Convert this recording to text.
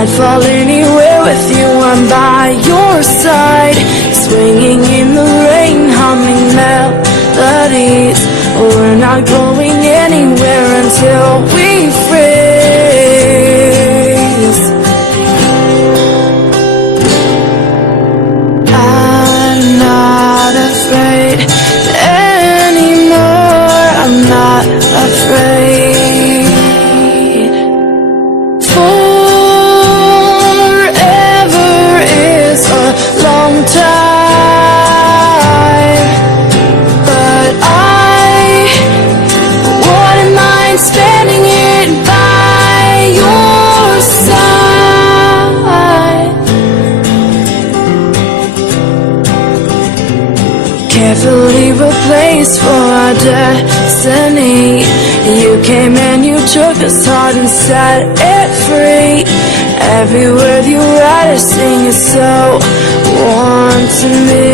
I'd fall anywhere with you, I'm by your side, swinging in the rain, humming melodies. We're not going anywhere until we freeze. I'm not afraid anymore, I'm not afraid. Carefully replaced for our destiny. You came and you took us heart and set it free. Every word you write or sing is so warm to me.